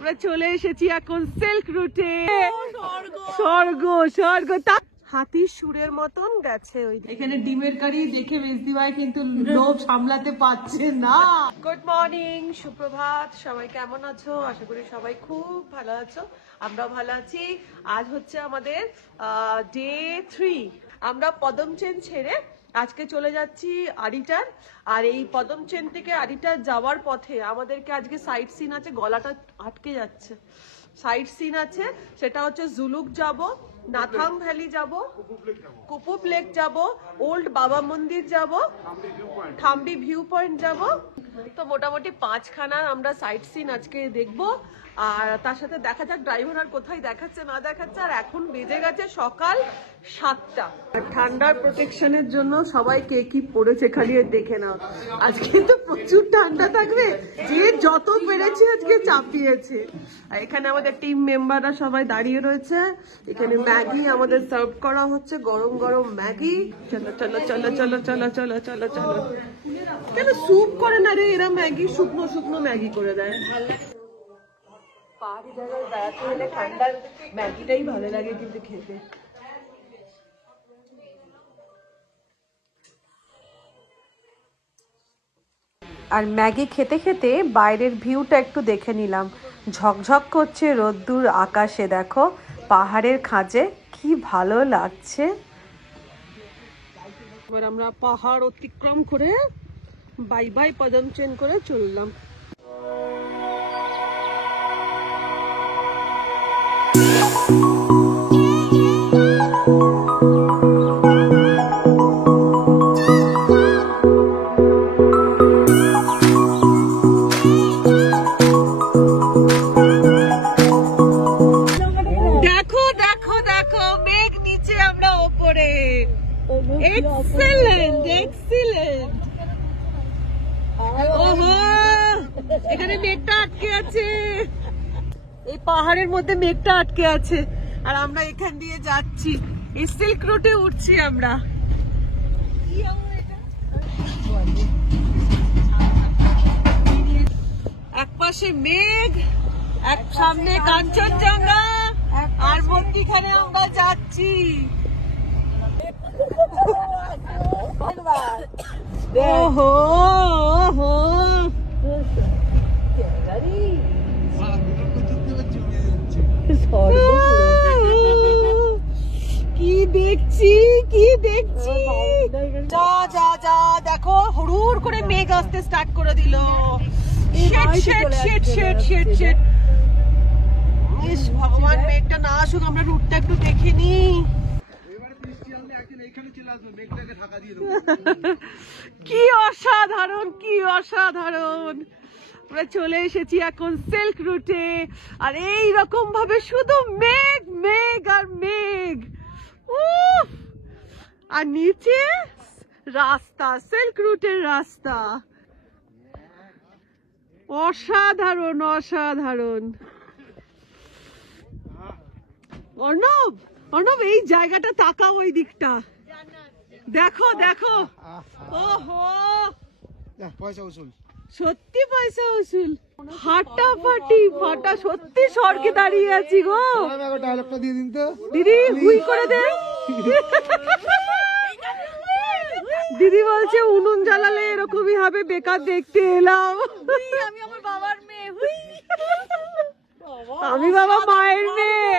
আমরা চলে এসেছি এখন সিল্ক রুটে। স্বর্গ স্বর্গ। হাতির সুরের মতন গেছে ওই। এখানে ডিমের কারি দেখে মেজদি ভাই কিন্তু লোভ সামলাতে পারছে না। গুড মর্নিং, সুপ্রভাত, সবাই কেমন আছো? আশা করি সবাই খুব ভালো আছো, আমরাও ভালো আছি। আজ হচ্ছে আমাদের ডে 3। আমরা পদম চেন ছেড়ে আজকে চলে যাচ্ছি আরিটার। আর এই পদম চেন থেকে আরিটার যাওয়ার পথে আমাদেরকে আজকে সাইট সিন আছে, গলাটা আটকে যাচ্ছে। সাইট সিন আছে, সেটা হচ্ছে জুলুক যাব, নাথাং ভ্যালি যাব, কুপুপ লেক যাব, ওল্ড বাবা মন্দির যাব, থাম্বি ভিউ পয়েন্ট যাব। তো মোটামুটি 5খানা আমরা সাইট সিন আজকে দেখবো। আর তার সাথে দেখা যাক ড্রাইভার আর কোথায় দেখাচ্ছে না দেখাচ্ছে। আর এখন বেজে গেছে সকাল 7টা। ঠান্ডার প্রোটেকশনের জন্য সবাই কে কি পড়েছে খালি দেখে নাও। আজকে তো প্রচুর ঠান্ডা থাকবে, যে যত পেরেছে আজকে চাপিয়েছে। আর এখানে আমাদের টিম মেম্বাররা সবাই দাঁড়িয়ে রয়েছে। এখানে ম্যাগি আমাদের সার্ভ করা হচ্ছে, গরম গরম ম্যাগি। চলো চলো চলো চলো চলো চলো চলো চলো। কেন স্যুপ করে না রে এরা? ম্যাগি শুকনো শুকনো ম্যাগি করে দেয়। পাহাড়ি জায়গায় বেড়াতে হলে ঠান্ডার ম্যাগিটাই ভালো লাগে কিন্তু খেতে। আর ম্যাগি খেতে খেতে বাইরের ভিউটা একটু দেখে নিলাম। ঝকঝক করছে রোদ্দুর আকাশে, দেখো পাহাড়ের খাঁজে কি ভালো লাগছে। এবার আমরা পাহাড় অতিক্রম করে বাই বাই পদম চেন করে চললাম। দেখো দেখো দেখো মেঘ নিচে, আমরা ওপরে। Excellent excellent. ওহো, এখানে মেঘটা আটকে আছে, এই পাহাড়ের মধ্যে মেঘটা আটকে আছে। আর আমরা এখান দিয়ে যাচ্ছি, এই সিল্ক রুটে উঠছি আমরা। এক পাশে মেঘ, এক সামনে কাঞ্চনজঙ্ঘা, আর মধ্যিখানে আমরা যাচ্ছি। ওহো ওহো, কি দেখছি কি দেখছি। যা যা যা, দেখো হুড়ুর করে মেঘ আসতে স্টার্ট করে দিল। ভগবান মেঘটা না আসুক, আমরা রুটটা একটু দেখে নি। কি অসাধারণ কি অসাধারণ। আমরা চলে এসেছি এখন সিল্ক রুটে। আর এই রকম ভাবে শুধু মেঘ মেঘ আর মেঘ। আর নিচে রাস্তা, সিল্ক রুটের রাস্তা। অসাধারণ অসাধারণ। অর্ণব অর্ণব, এই জায়গাটা তাকাও, ওই দিকটা দেখো দেখো। ওহো, পয়সা উসুল, সত্যি পয়সা উসুল। ফাটাফাটি ফাটা, সত্যি স্বর্গে দাঁড়িয়ে আছি গো। ডায়লগটা দিয়ে দিন তো দিদি, হুই করে দে। দিদি বলছে উনুন জ্বালালে এরকমই হবে, বেকার দেখতে এলাম। আমি আমার বাবার মেয়ে, আমি বাবা মায়ের মেয়ে।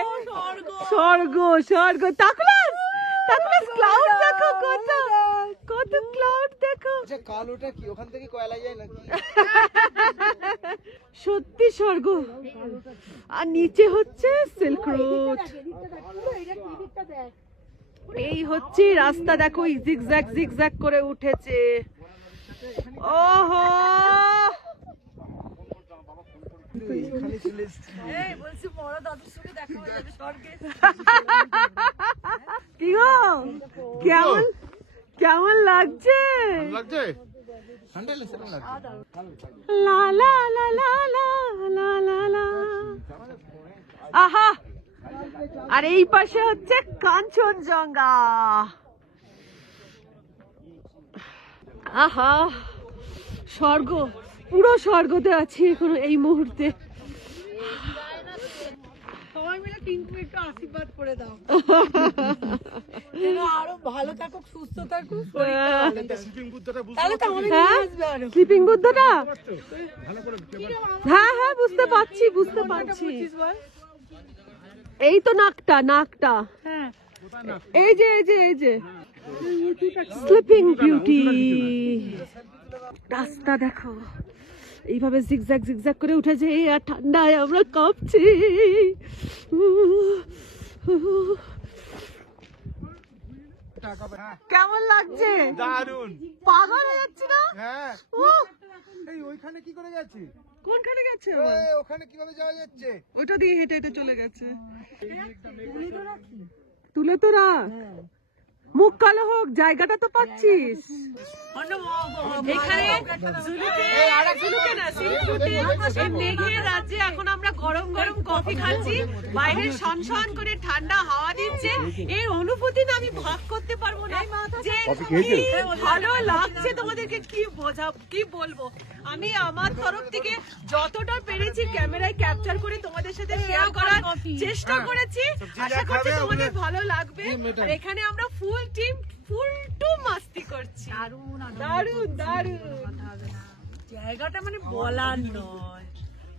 স্বর্গ স্বর্গ। তাকলাস তাকলাস, ক্লাউড দেখো, কত কত ক্লাউড দেখো। আচ্ছা, কাল ওটা কি ওখান থেকে কয়লা যায় নাকি? সত্যি স্বর্গ। আর নিচে হচ্ছে সিল্ক রোড। এই হচ্ছে রাস্তা, দেখো জিগজ্যাগ জিগজ্যাগ করে উঠেছে। ওহো, কি গো, কেমন কেমন লাগছে? লা লা লা লা লা লা লা। আহা, আর এই পাশে হচ্ছে কাঞ্চনজঙ্ঘা। আহা, স্বর্গ, পুরো স্বর্গতে আছি এখন এই মুহূর্তে। সবাই মিলে টিঙ্কু একটু আশীর্বাদ করে দাও আরো ভালো থাকুক, সুস্থ থাকুক। তাহলে তো আমাদের নিয়ে আসবে আরো। স্লিপিং বুদ্ধটা হ্যাঁ হ্যাঁ বুঝতে পারছি বুঝতে পারছি। এই তো নাকটা হ্যাঁ এই যে স্লিপিং বিউটি। রাস্তা দেখো এইভাবে জিগজ্যাগ করে উঠেছে আর ঠান্ডায় আমরা কাঁপছি। কেমন লাগছে? দারুন পাগল হয়ে যাচ্ছি না? হ্যাঁ উহ, এই ওইখানে কি করে যাচ্ছে? কোনখানে গেছে? ওখানে কিভাবে যাওয়া যাচ্ছে? ওইটা দিয়ে হেঁটে হেঁটে চলে গেছে। তুলে তোরা মুখ কালো হোক, জায়গাটা তো পাচ্ছিস। এখানে জুলুকে না, সিলফুটে এই মেঘের রাজ্যে এখন আমরা গরম গরম কফি খাচ্ছি, বাইরে সনসন করে ঠান্ডা হাওয়া দিচ্ছে। এই অনুভূতি না আমি ভাগ করতে পারবো না যে কি ভালো লাগছে তোমাদেরকে কি বলবো। আমি আমার তরফ থেকে যতটা পেরেছি ক্যামেরায় ক্যাপচার করে তোমাদের সাথে শেয়ার করার চেষ্টা করেছি। আশা করছি তোমাদের ভালো লাগবে। আর এখানে আমরা ফুল টিম ফুল টু মাস্তি করছি। দারুন দারুন জায়গাটা মানে বলার নয়,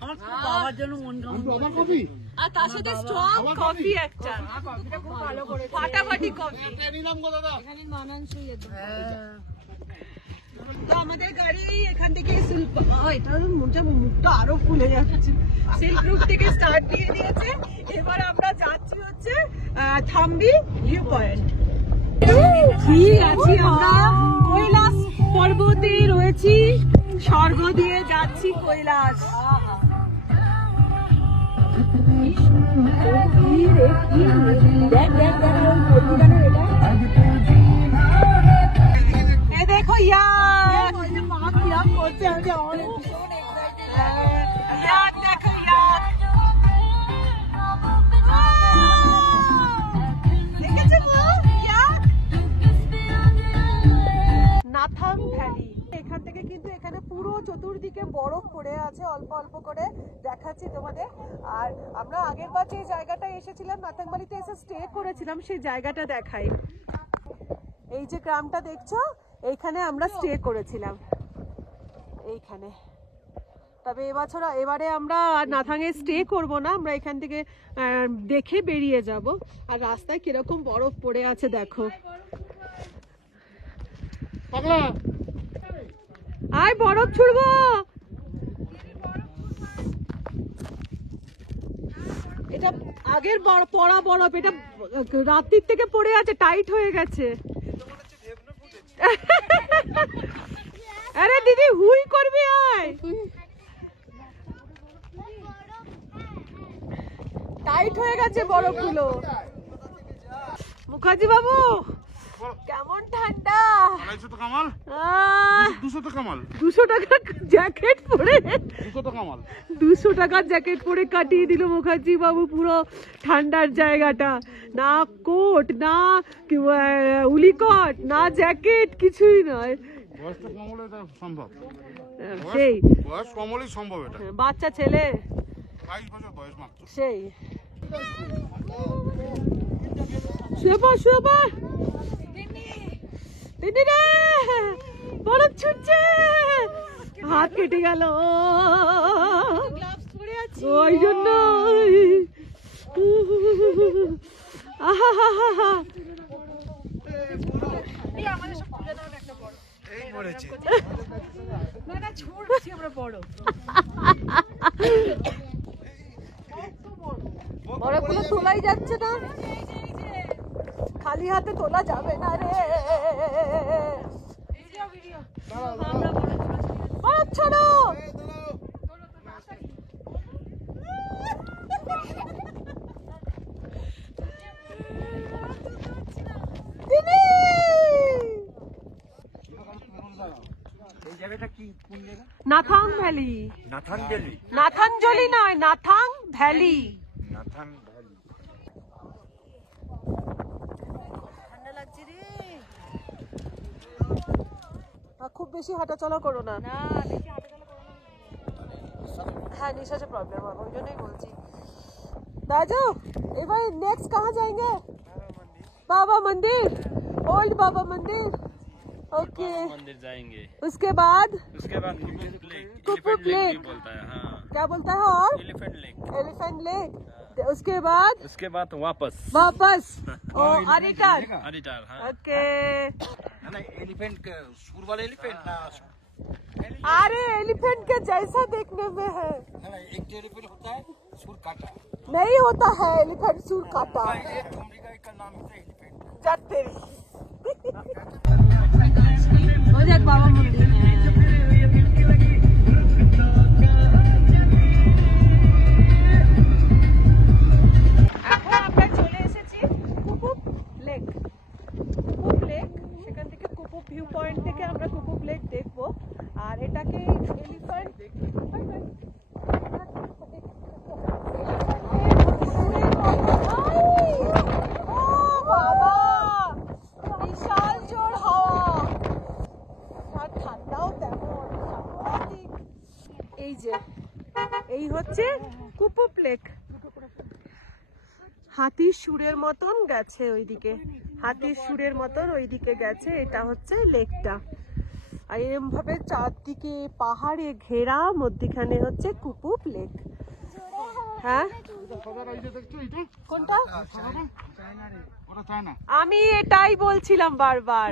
আমার খুব বাবার জন্য মন কেমন কফি আর তার সাথে স্ট্রং কফি একটা খুব ভালো করে ফাটাফাটি কফি। নাম কত দাদা? এখানে মানানসই তো আমাদের গাড়ি এখান থেকে এটা মুখটা আরো ফুলে যাচ্ছে। সিল্ক রুট থেকে স্টার্ট দিয়ে দিয়েছে। এবার আমরা যাচ্ছি হচ্ছে থাম্বি ভিউ পয়েন্ট। ঠিক আছি আমরা কৈলাস পর্বতে রয়েছি, স্বর্গ দিয়ে যাচ্ছি কৈলাস। দেখো ইয়ার করছে আমি অনেক ইয়ার দেখো ইয়ার দেখেছো ইয়ার নাথাং ভ্যালি। এখান থেকে কিন্তু এখানে পুরো চতুর্দিকে বরফ পড়ে আছে অল্প অল্প করে, দেখাচ্ছি তোমাদের। আর আমরা আগের বার যে জায়গাটায় এসেছিলাম নাথাং ভ্যালিতে এসে স্টে করেছিলাম সেই জায়গাটা দেখাই। এই যে গ্রামটা দেখছো এইখানে আমরা স্টে করেছিলাম এইখানে। তবে এবারে আমরা নাথাঙে স্টে করব না, আমরা এখান থেকে দেখে বেরিয়ে যাব। আর রাস্তায় কিরকম বরফ পড়ে আছে দেখো। আয় বরফ ছুড়বো। এটা আগের পড়া বরফ, এটা রাত্রির থেকে পড়ে আছে, টাইট হয়ে গেছে। আরে দিদি হুই করবি আয়, টাইট হয়ে গেছে বরফগুলো। মুখার্জি বাবু কেমন ঠান্ডা? 250 টাকা মাল, 200 টাকা মাল, 200 টাকা জ্যাকেট পরে 200 টাকা মাল, 200 টাকার জ্যাকেট পরে কাটিয়ে দিল মুখার্জি বাবু পুরো ঠান্ডার জায়গাটা। না কোট, না উলিকট, না জ্যাকেট, কিছুই নয়। বয়সটা কম হলে এটা সম্ভব, সেই বয়স কম হলেই সম্ভব এটা। বাচ্চা ছেলে 22 বছর বয়স মাত্র। সেই শুয়ে পড় দিদি রে, বরফ ছুটছে, হাত কেটে গেল ওই জন্য। এই মরেছে না ছুটছি আমরা বড় বরফগুলো তোলাই যাচ্ছে না, খালি হাতে তোলা যাবে না রে। বরফ ছাড়ো। এই জায়গাটা কি কোন জায়গা? নাথাং ভ্যালি। নাথানজলি, নাথানজলি নয়, নাথাং ভ্যালি। Nathan valley. ঠান্ডা লাগছে রে। খুব বেশি হাঁটাচলা করো না। না বেশি হাঁটাচলা করো না। হ্যাঁ নিঃশ্বাসে প্রবলেম হবে, ওই জন্যই বলছি। राजू ए भाई नेक्स्ट कहाँ जाएंगे? बाबा मंदिर, ओल्ड बाबा मंदिर। ओके मंदिर जाएंगे। उसके बाद कुपुप लेक बोलता है। हाँ क्या बोलता है? और एलिफेंट लेक। Elephant lake. उसके बाद वापस ओ अरिटार। हाँ। ओके एलिफेंट सुर वाले एलिफेंट ना अरे एलिफेंट के जैसा देखने में है। एक एलिफेंट होता है सुर काटा नहीं होता है एलिफेंट सूर काटा। का नाम है एलिफेंट। चट तेरी। हो जाए बाबा मंदिर এখন আমরা চলে এসেছি কুপুপ লেক। কুপুপ লেক সেখান থেকে কুপুপ ভিউ পয়েন্ট থেকে আমরা কুপুপ লেক দেখবো। আর এটাকে এলিফ্যান্ট বিশাল জোর হাওয়া আর ঠান্ডাও তেমন সাংঘাতিক। এই হচ্ছে কুপুপ লেক। হাতির সুরের মতন গেছে ওইদিকে, হাতির সুরের মতন ওইদিকে গেছে। এটা হচ্ছে লেকটা। আর এরকম ভাবে চারদিকে পাহাড়ে ঘেরা, মধ্যখানে হচ্ছে কুপুপ লেক। হ্যাঁ কোনটা? আমি এটাই বলছিলাম বারবার।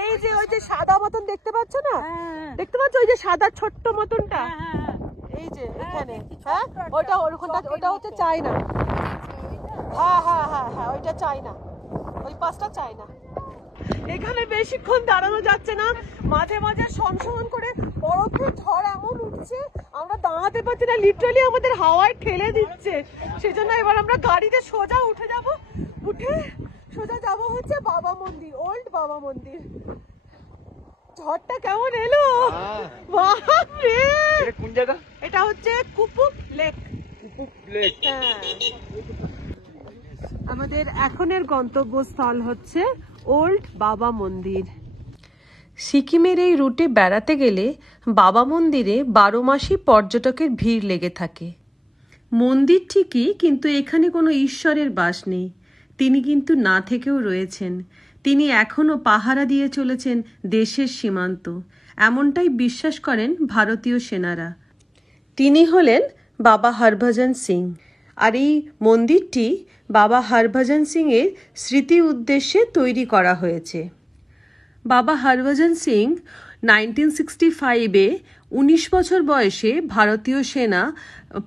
এই যে ওই যে সাদা মতন দেখতে পাচ্ছ না, দেখতে পাচ্ছ ওই যে সাদা ছোট্ট মতনটা, এই যে এখানে। হ্যাঁ ওটা ওটা হচ্ছে চায়না। হ্যাঁ হ্যাঁ হ্যাঁ হ্যাঁ ওইটা চায়না, ওই পাশটা চায়না। এখানে বেশিক্ষণ দাঁড়ানো যাচ্ছে না, মাঝে মাঝে সনসন করে বরফের ঝড় এমন উঠছে আমরা দাঁড়াতে পারছি না, লিটারালি আমাদের হাওয়ায় ঠেলে দিচ্ছে। সেজন্য এবার আমরা গাড়িতে সোজা উঠে যাব, উঠে সোজা যাব হচ্ছে বাবা মন্দির, ওল্ড বাবা মন্দির। ঝড়টা কেমন এলো বাপরে! কোন জায়গা? এটা হচ্ছে কুপুপ লেক। কুপুপ লেক। হ্যাঁ আমাদের এখনের গন্তব্যস্থল হচ্ছে ওল্ড বাবা মন্দির। সিকিমের এই রুটে বেড়াতে গেলে বাবা মন্দিরে 12 মাসই পর্যটকের ভিড় লেগে থাকে। মন্দির ঠিকই, কিন্তু এখানে কোনো ঈশ্বরের বাস নেই। তিনি কিন্তু না থেকেও রয়েছেন। তিনি এখনও পাহারা দিয়ে চলেছেন দেশের সীমান্ত, এমনটাই বিশ্বাস করেন ভারতীয় সেনারা। তিনি হলেন বাবা হরভজন সিং। আর এই মন্দিরটি বাবা হরভজন সিং এর স্মৃতি উদ্দেশ্যে তৈরি করা হয়েছে। বাবা হরভজন সিং 1965-এ 19 বছর বয়সে ভারতীয় সেনা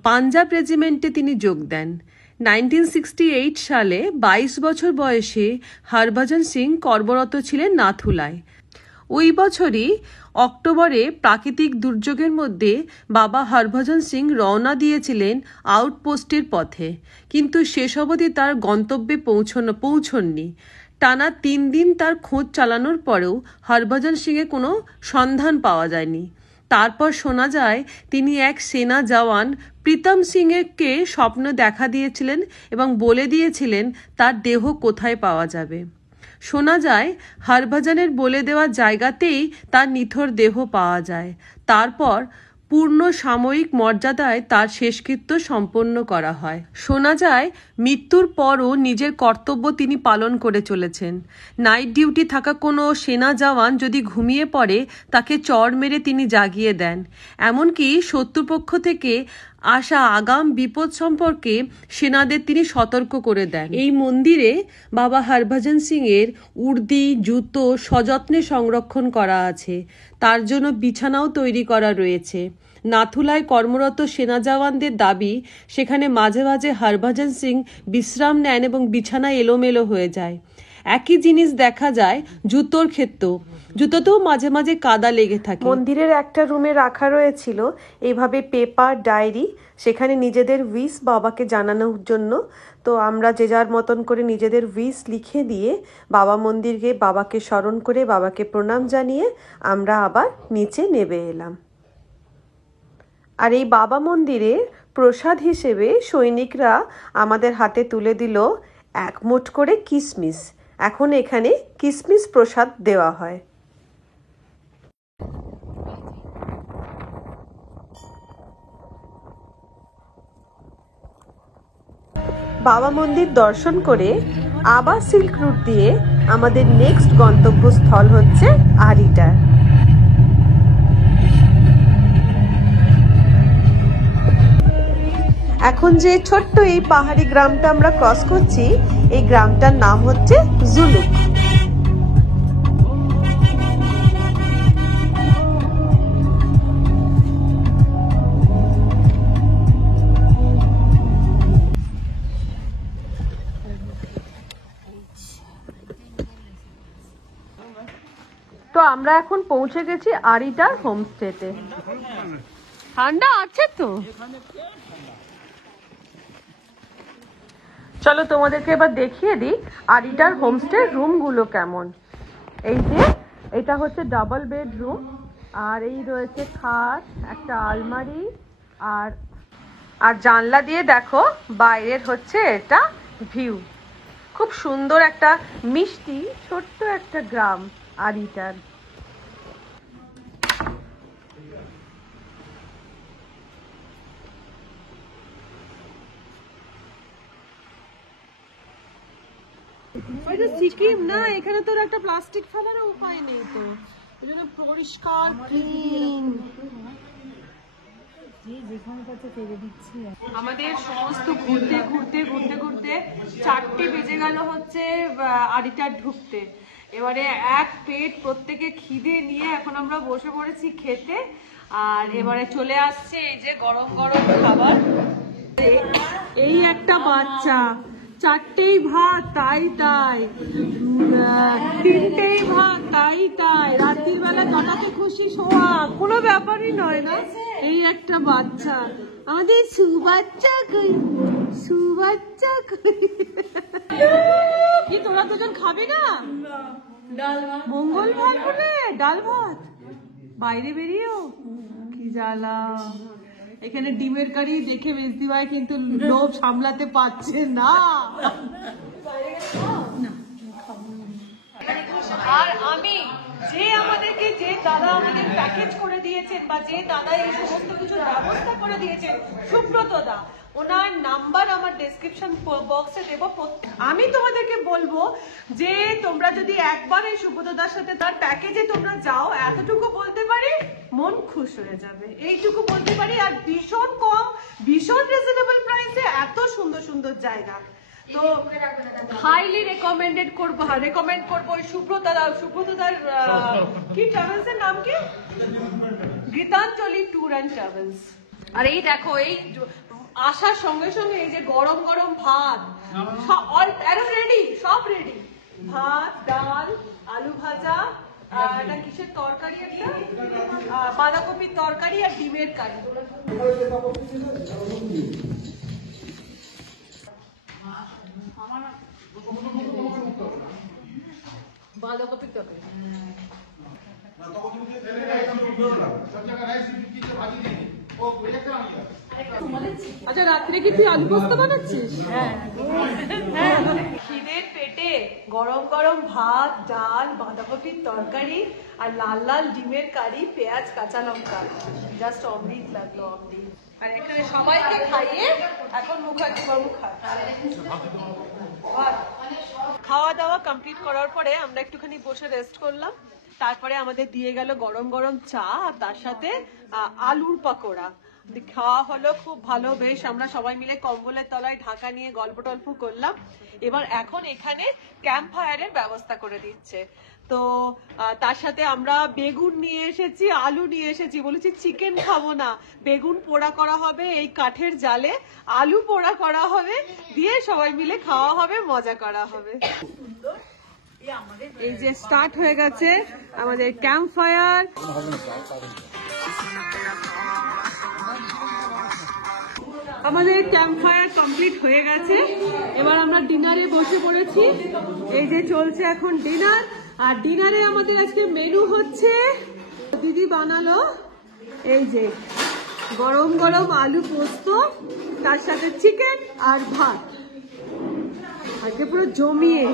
পাঞ্জাব রেজিমেন্টে তিনি যোগ দেন। 1968 সালে 22 বছর বয়সে হরভজন সিং কর্মরত ছিলেন নাথুলায়। ওই বছরই অক্টোবরে প্রাকৃতিক দুর্যোগের মধ্যে বাবা হরভজন সিং রওনা দিয়েছিলেন আউটপোস্টের পথে, কিন্তু শেষ অবধি তার গন্তব্যে পৌঁছননি। টানা 3 দিন তার খোঁজ চালানোর পরেও হরভজন সিংয়ের কোনো সন্ধান পাওয়া যায়নি। তারপর শোনা যায় তিনি এক সেনা জওয়ান প্রীতম সিংকে স্বপ্ন দেখা দিয়েছিলেন এবং বলে দিয়েছিলেন তার দেহ কোথায় পাওয়া যাবে। শোনা যায় হরভজনের বলে দেওয়া জায়গাতেই তার নিথর দেহ পাওয়া যায়। তারপর পূর্ণ সাময়িক মর্যাদায় তার শেষকৃত্য সম্পন্ন করা হয়। শোনা যায় মৃত্যুর পরও নিজের কর্তব্য তিনি পালন করে চলেছেন। নাইট ডিউটি থাকা কোনো সেনা জওয়ান যদি ঘুমিয়ে পড়ে তাকে চড় মেরে তিনি জাগিয়ে দেন। এমনকি শত্রুপক্ষ থেকে আসা আগাম বিপদ সম্পর্কে সেনাদের তিনি সতর্ক করে দেন। এই মন্দিরে বাবা হরভজন সিং এর উর্দি জুতো সযত্নে সংরক্ষণ করা আছে। তার জন্য বিছানাও তৈরি করা রয়েছে। নাথুলায় কর্মরত সেনা জওয়ানদের দাবি সেখানে মাঝে মাঝে হরভজন সিং বিশ্রাম নেন এবং বিছানা এলোমেলো হয়ে যায়। একই জিনিস দেখা যায় জুতোর ক্ষেত্রেও, জুতোতেও মাঝে মাঝে কাদা লেগে থাকে। মন্দিরের একটা রুমে রাখা রয়েছিল এইভাবে পেপার ডায়েরি, সেখানে নিজেদের উইশ বাবাকে জানানোর জন্য। তো আমরা যে যার মতন করে নিজেদের উইশ লিখে দিয়ে বাবা মন্দিরকে বাবাকে স্মরণ করে বাবাকে প্রণাম জানিয়ে আমরা আবার নিচে নেমে এলাম। আর এই বাবা মন্দিরে প্রসাদ হিসেবে সৈনিকরা আমাদের হাতে তুলে দিল 1 মুঠ করে কিশমিশ। এখন এখানে কিশমিশ প্রসাদ দেওয়া হয়। বাবা মন্দির দর্শন করে আবার সিল্ক রুট দিয়ে আমাদের নেক্সট গন্তব্যস্থল হচ্ছে আরিটার। এখন যে ছোট্ট এই পাহাড়ি গ্রামটা আমরা ক্রস করছি, এই গ্রামটার নাম হচ্ছে জুলুক। তো আমরা এখন পৌঁছে গেছি আরিটার হোমস্টেতে। ঠান্ডা আছে তো, চলো তোমাদেরকে এবার দেখিয়ে দিই আরিটার হোমস্টে রুমগুলো কেমন। এই যে এটা হচ্ছে ডাবল বেডরুম, আর এই রয়েছে খাট, একটা আলমারি, আর জানলা দিয়ে দেখো বাইরের হচ্ছে এটা ভিউ। খুব সুন্দর একটা মিষ্টি ছোট্ট একটা গ্রাম আরিটার। সিকিম না, এখানে তোর একটা প্লাস্টিক ফেলার উপায় নেই, তো এই জন্য পরিষ্কার ক্লিন। আমাদের সমস্ত ঘুরতে ঘুরতে ঘুরতে ঘুরতে 4টে বেজে গেল হচ্ছে আরিটার ঢুকতে। এবারে এক পেট প্রত্যেকে খিদে নিয়ে এখন আমরা বসে পড়েছি খেতে। আর এবারে চলে আসছে এই যে গরম গরম খাবার। এই একটা বাচ্চা 4টেই ভাত তাই তাই, 3টেই ভাত তাই তাই, রাত্রির বেলা যটাতে খুশি শোয়া, কোনো ব্যাপারই নয় না। এই একটা বাচ্চা, আমাদের সুবাচ্চা কই, সুবাচ্চা কই। কি তোরা দুজন খাবে না? মঙ্গলবার বলে ডাল ভাত, বাইরে বেরিয়েও কি জ্বালা। এখানে ডিমের কারি দেখে মেজদি ভাই কিন্তু লোভ সামলাতে পারছে না। আর আমি যে আমাদেরকে যে দাদা আমাদের প্যাকেজ করে দিয়েছেন বা যে দাদা এই সমস্ত কিছুর ব্যবস্থা করে দিয়েছেন, সুব্রত দা, ওনার নাম্বার আমার ডেসক্রিপশন বক্সে দেব। আমি তোমাদেরকে বলবো যে তোমরা যদি একবার এই সুব্রতদার সাথে তার প্যাকেজে তোমরা যাও, এতটুকু বলতে পারি মন খুশ হয়ে যাবে, এইটুকু বলতে পারি। আর ভীষণ কম, ভীষণ রিজনেবল প্রাইসে এত সুন্দর সুন্দর জায়গা। তো হাইলি রেকমেন্ড করবো ওই সুব্রতদার কি ট্রাভেলস এর নাম কি? Gitanjali tour and travels. আর এই দেখো, এই আসার সঙ্গে সঙ্গে এই যে গরম গরম ভাত, রেডি, সব রেডি, ভাত, ডাল, আলু ভাজা, এটা কিসের তরকারি, একটা বাঁধাকপির তরকারি আর ডিমের কারি। বাঁধাকপির তরকারি। আচ্ছা, রাত্রে কি তুই আলু পোস্ত বানাচ্ছিস? হ্যাঁ, খিদের পেটে গরম গরম ভাত, ডাল, বাঁধাকপির তরকারি আর লাল লাল ডিমের কারি, পেঁয়াজ, কাঁচা লঙ্কা, জাস্ট অমৃত লাগলো, অমৃত। আর এখানে সবাইকে খাইয়ে এখন মুখার্জি বাবু খাওয়া দাওয়া কমপ্লিট করার পরে আমরা একটুখানি বসে রেস্ট করলাম। তারপরে আমাদের দিয়ে গেল গরম গরম চা, আর তার সাথে আলুর পাকোড়া খাওয়া হলো। খুব ভালো, বেশ আমরা সবাই মিলে কম্বলের তলায় ঢাকা নিয়ে গল্প টল্প করলাম। এবার এখন এখানে ক্যাম্প ফায়ারের ব্যবস্থা করে দিচ্ছে। তো তার সাথে আমরা বেগুন নিয়ে এসেছি, আলু নিয়ে এসেছি, বলেছি চিকেন খাবো না, বেগুন পোড়া করা হবে এই কাঠের জালে, আলু পোড়া করা হবে, দিয়ে সবাই মিলে খাওয়া হবে, মজা করা হবে। এই যে স্টার্ট হয়ে গেছে আমাদের ক্যাম্প ফায়ার। আমাদের ক্যাম্প ফায়ার কমপ্লিট হয়ে গেছে। এবার আমরা ডিনারে বসে পড়েছি। এই যে চলছে এখন ডিনার। আর ডিনারে আমাদের আজকে মেনু হচ্ছে, দিদি বানালো এই যে গরম গরম আলু পোস্ত, তার সাথে চিকেন আর ভাত, আজকে পুরো জমিয়ে।